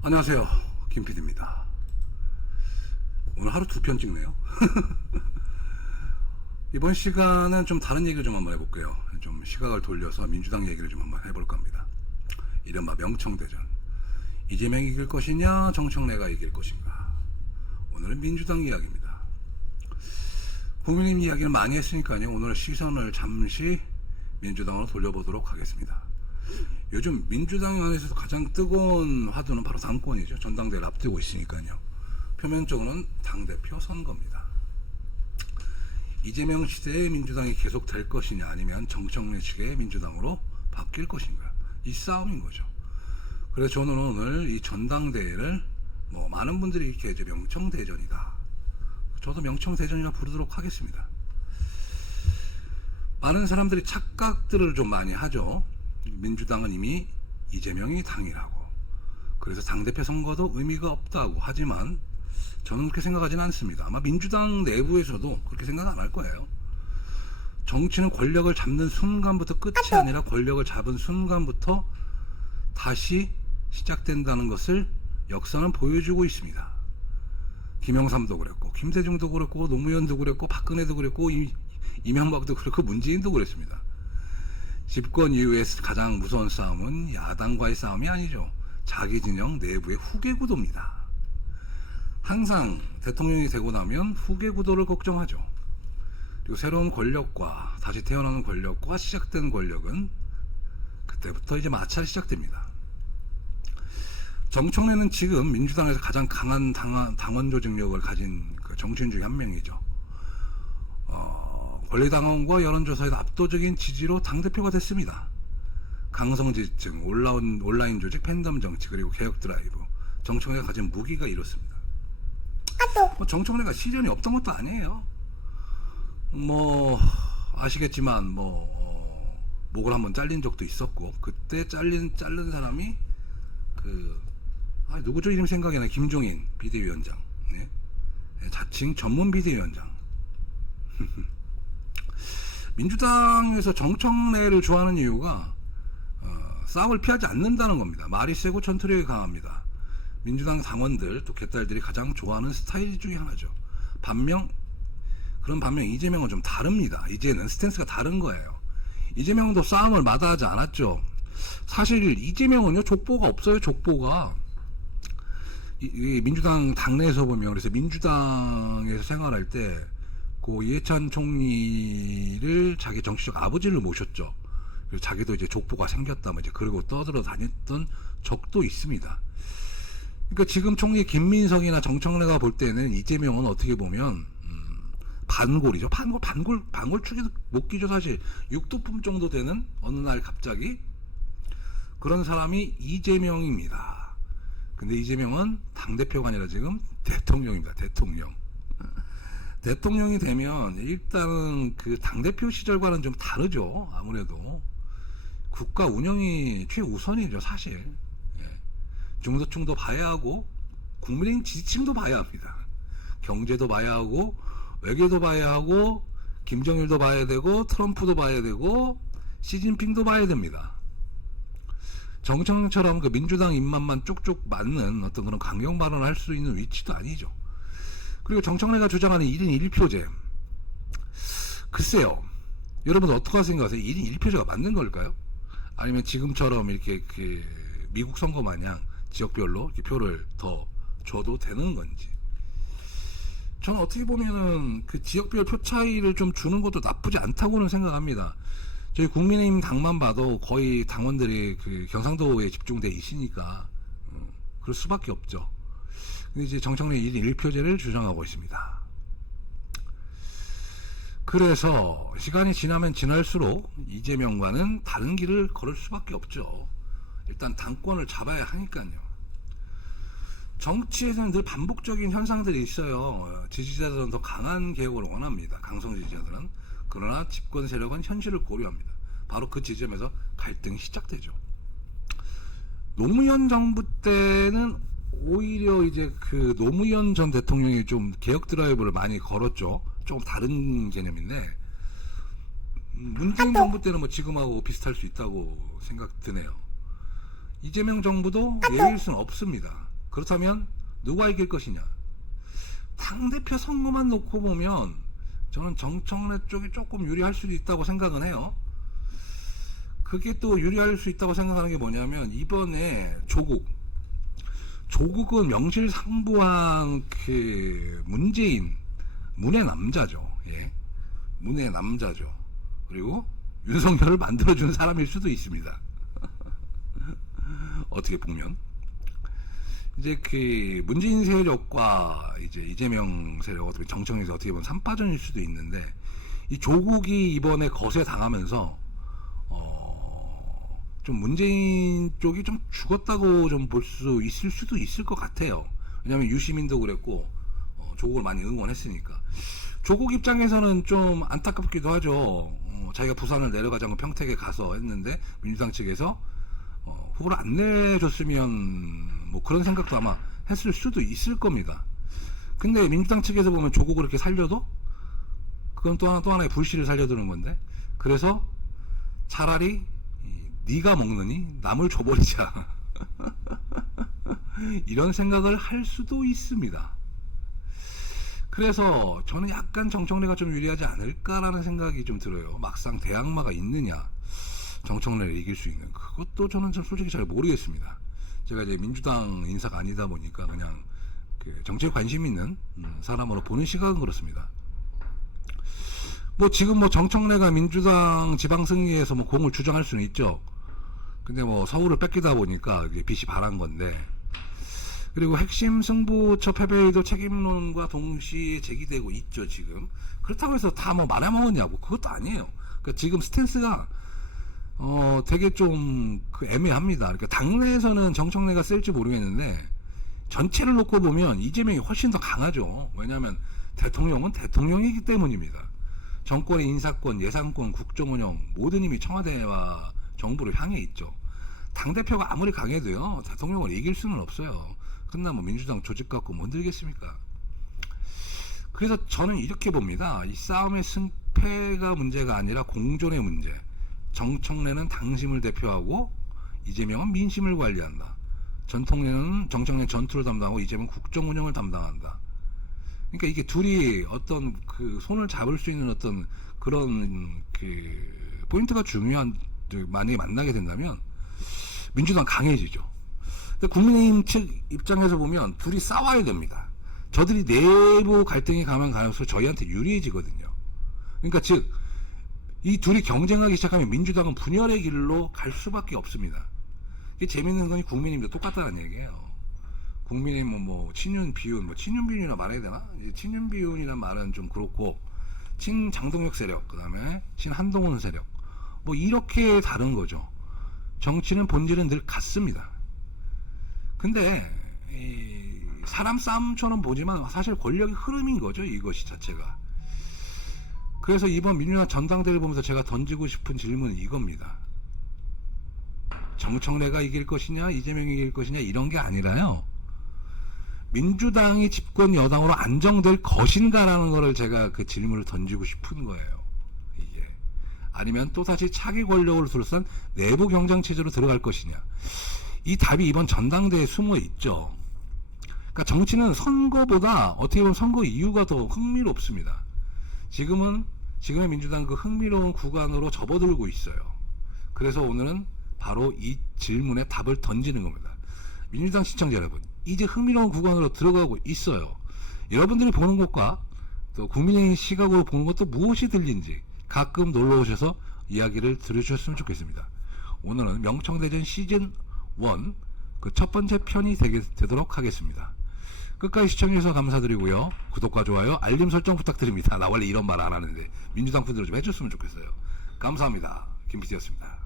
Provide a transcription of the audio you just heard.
안녕하세요, 김PD입니다. 오늘 하루 2편 찍네요. 이번 시간은 좀 다른 얘기를 좀 한번 해볼게요. 좀 시각을 돌려서 민주당 얘기를 좀 한번 해볼까 합니다. 이른바 명청대전. 이재명이 이길 것이냐, 정청래가 이길 것인가. 오늘은 민주당 이야기입니다. 국민의힘 이야기를 많이 했으니까요. 오늘 시선을 잠시 민주당으로 돌려보도록 하겠습니다. 요즘 민주당 안에서도 가장 뜨거운 화두는 바로 당권이죠. 전당대회를 앞두고 있으니까요. 표면적으로는 당대표 선거입니다. 이재명 시대의 민주당이 계속 될 것이냐, 아니면 정청래 측의 민주당으로 바뀔 것인가, 이 싸움인 거죠. 그래서 저는 오늘 이 전당대회를 많은 분들이 이렇게 이제 명청대전이다, 저도 명청대전이라 부르도록 하겠습니다. 많은 사람들이 착각들을 좀 많이 하죠. 민주당은 이미 이재명이 당이라고, 그래서 당대표 선거도 의미가 없다고. 하지만 저는 그렇게 생각하지는 않습니다. 아마 민주당 내부에서도 그렇게 생각 안 할 거예요. 정치는 권력을 잡는 순간부터 끝이 아니라 권력을 잡은 순간부터 다시 시작된다는 것을 역사는 보여주고 있습니다. 김영삼도 그랬고, 김대중도 그랬고, 노무현도 그랬고, 박근혜도 그랬고, 이명박도 그렇고, 문재인도 그랬습니다. 집권 이후에 가장 무서운 싸움은 야당과의 싸움이 아니죠. 자기 진영 내부의 후계 구도입니다. 항상 대통령이 되고 나면 후계 구도를 걱정하죠. 그리고 새로운 권력과, 다시 태어나는 권력과 시작된 권력은 그때부터 이제 마찰이 시작됩니다. 정청래는 지금 민주당에서 가장 강한 당원 조직력을 가진 그 정치인 중에 한 명이죠. 권리당원과 여론조사에서 압도적인 지지로 당대표가 됐습니다. 강성지층, 온라인 조직, 팬덤 정치, 그리고 개혁 드라이브. 정청래가 가진 무기가 이렇습니다. 정청래가 시련이 없던 것도 아니에요. 아시겠지만 목을 한번 잘린 적도 있었고, 그때 자른 사람이 누구죠? 이름 생각이 나요. 김종인 비대위원장. 네? 자칭 전문 비대위원장. 민주당에서 정청래를 좋아하는 이유가 싸움을 피하지 않는다는 겁니다. 말이 세고 전투력이 강합니다. 민주당 당원들, 또 개딸들이 가장 좋아하는 스타일 중에 하나죠. 그런 반면 이재명은 좀 다릅니다. 이제는 스탠스가 다른 거예요. 이재명도 싸움을 마다하지 않았죠. 사실 이재명은요, 족보가 없어요. 족보가. 민주당 당내에서 보면, 그래서 민주당에서 생활할 때 고 이해찬 총리를 자기 정치적 아버지를 모셨죠. 그리고 자기도 이제 족보가 생겼다, 이제 그러고 떠들어 다녔던 적도 있습니다. 그러니까 지금 총리 김민석이나 정청래가 볼 때는 이재명은 어떻게 보면 반골이죠. 반골 축에도 못 끼죠. 사실 육두품 정도 되는 어느 날 갑자기 그런 사람이 이재명입니다. 근데 이재명은 당대표가 아니라 지금 대통령입니다. 대통령이 되면 일단은 그 당대표 시절과는 좀 다르죠. 아무래도 국가 운영이 최우선이죠, 사실. 중도층도 봐야 하고, 국민의힘 지지층도 봐야 합니다. 경제도 봐야 하고, 외교도 봐야 하고, 김정일도 봐야 되고, 트럼프도 봐야 되고, 시진핑도 봐야 됩니다. 정청래처럼 그 민주당 입맛만 쪽쪽 맞는 어떤 그런 강경 발언을 할 수 있는 위치도 아니죠. 그리고 정청래가 주장하는 1인 1표제. 글쎄요. 여러분 어떻게 생각하세요? 1인 1표제가 맞는 걸까요? 아니면 지금처럼 이렇게 미국 선거 마냥 지역별로 이렇게 표를 더 줘도 되는 건지. 저는 어떻게 보면은 그 지역별 표 차이를 좀 주는 것도 나쁘지 않다고는 생각합니다. 저희 국민의힘 당만 봐도 거의 당원들이 그 경상도에 집중돼 있으니까 그럴 수밖에 없죠. 근데 이제 정청래 1인 1표제를 주장하고 있습니다. 그래서 시간이 지나면 지날수록 이재명과는 다른 길을 걸을 수밖에 없죠. 일단 당권을 잡아야 하니까요. 정치에서는 늘 반복적인 현상들이 있어요. 지지자들은 더 강한 개혁을 원합니다. 강성 지지자들은. 그러나 집권 세력은 현실을 고려합니다. 바로 그 지점에서 갈등이 시작되죠. 노무현 정부 때는 오히려 이제 그 노무현 전 대통령이 좀 개혁 드라이브를 많이 걸었죠. 조금 다른 개념인데, 문재인 정부 때는 지금하고 비슷할 수 있다고 생각 드네요. 이재명 정부도 예외일 수는 없습니다. 그렇다면 누가 이길 것이냐? 당대표 선거만 놓고 보면 저는 정청래 쪽이 조금 유리할 수도 있다고 생각은 해요. 그게 또 유리할 수 있다고 생각하는 게 뭐냐면, 이번에 조국은 명실상부한 그 문재인 문의 남자죠. 예, 문의 남자죠. 그리고 윤석열을 만들어준 사람일 수도 있습니다. 어떻게 보면 이제 그 문재인 세력과 이제 이재명 세력, 어떻게 정청래에서 어떻게 보면 삼파전일 수도 있는데, 이 조국이 이번에 거세 당하면서 좀 문재인 쪽이 좀 죽었다고 좀 볼 수 있을 수도 있을 것 같아요. 왜냐하면 유시민도 그랬고 조국을 많이 응원했으니까. 조국 입장에서는 좀 안타깝기도 하죠. 자기가 부산을 내려가지 않고 평택에 가서 했는데 민주당 측에서 후보를 안 내줬으면 뭐 그런 생각도 아마 했을 수도 있을 겁니다. 근데 민주당 측에서 보면 조국을 이렇게 살려도 그건 또 하나의 불씨를 살려두는 건데, 그래서 차라리 네가 먹느니 남을 줘버리자 이런 생각을 할 수도 있습니다. 그래서 저는 약간 정청래가 좀 유리하지 않을까라는 생각이 좀 들어요. 막상 대항마가 있느냐, 정청래를 이길 수 있는, 그것도 저는 좀 솔직히 잘 모르겠습니다. 제가 이제 민주당 인사가 아니다 보니까 그냥 그 정치에 관심 있는 사람으로 보는 시각은 그렇습니다. 뭐 지금 뭐 정청래가 민주당 지방승리에서 뭐 공을 주장할 수는 있죠. 근데 뭐 서울을 뺏기다 보니까 이게 빚이 발한 건데, 그리고 핵심 승부처 패배에도 책임론과 동시에 제기되고 있죠. 지금 그렇다고 해서 다 뭐 말아먹었냐고, 그것도 아니에요. 그러니까 지금 스탠스가 되게 좀 애매합니다. 그러니까 당내에서는 정청래가 쓸지 모르겠는데, 전체를 놓고 보면 이재명이 훨씬 더 강하죠. 왜냐하면 대통령은 대통령이기 때문입니다. 정권의 인사권, 예산권, 국정운영 모든 힘이 청와대와 정부를 향해 있죠. 당대표가 아무리 강해도요, 대통령을 이길 수는 없어요. 끝나 뭐 민주당 조직 갖고 못 들겠습니까? 그래서 저는 이렇게 봅니다. 이 싸움의 승패가 문제가 아니라 공존의 문제. 정청래는 당심을 대표하고 이재명은 민심을 관리한다. 정청래 전투를 담당하고 이재명 국정운영을 담당한다. 그러니까 이게 둘이 어떤 그 손을 잡을 수 있는 어떤 그런 그 포인트가 중요한, 만약에 만나게 된다면 민주당 강해지죠. 근데 국민의힘 측 입장에서 보면 둘이 싸워야 됩니다. 저들이 내부 갈등이 가면 갈수록 저희한테 유리해지거든요. 그러니까 즉 이 둘이 경쟁하기 시작하면 민주당은 분열의 길로 갈 수밖에 없습니다. 이게 재밌는 건 국민의힘도 똑같다는 얘기예요. 국민의힘은 뭐 친윤 비윤, 뭐 친윤 비윤이라 말해야 되나? 이제 친윤 비윤이란 말은 좀 그렇고, 친 장동혁 세력, 그다음에 친 한동훈 세력, 뭐 이렇게 다른 거죠. 정치는 본질은 늘 같습니다. 근데 사람 싸움처럼 보지만 사실 권력의 흐름인 거죠, 이것이 자체가. 그래서 이번 민주당 전당대회를 보면서 제가 던지고 싶은 질문은 이겁니다. 정청래가 이길 것이냐, 이재명이 이길 것이냐, 이런 게 아니라요, 민주당이 집권 여당으로 안정될 것인가라는 거를 제가 그 질문을 던지고 싶은 거예요. 이게 아니면 또다시 차기 권력을 둘러싼 내부 경쟁 체제로 들어갈 것이냐. 이 답이 이번 전당대회에 숨어 있죠. 그러니까 정치는 선거보다 어떻게 보면 선거 이유가 더 흥미롭습니다. 지금의 민주당 그 흥미로운 구간으로 접어들고 있어요. 그래서 오늘은 바로 이 질문에 답을 던지는 겁니다. 민주당 시청자 여러분, 이제 흥미로운 구간으로 들어가고 있어요. 여러분들이 보는 것과 또 국민의 시각으로 보는 것도 무엇이 들린지 가끔 놀러 오셔서 이야기를 들으셨으면 좋겠습니다. 오늘은 명청대전 시즌 1 그 첫 번째 편이 되도록 하겠습니다. 끝까지 시청해주셔서 감사드리고요. 구독과 좋아요, 알림 설정 부탁드립니다. 나 원래 이런 말 안 하는데 민주당 분들 좀 해줬으면 좋겠어요. 감사합니다. 김PD였습니다.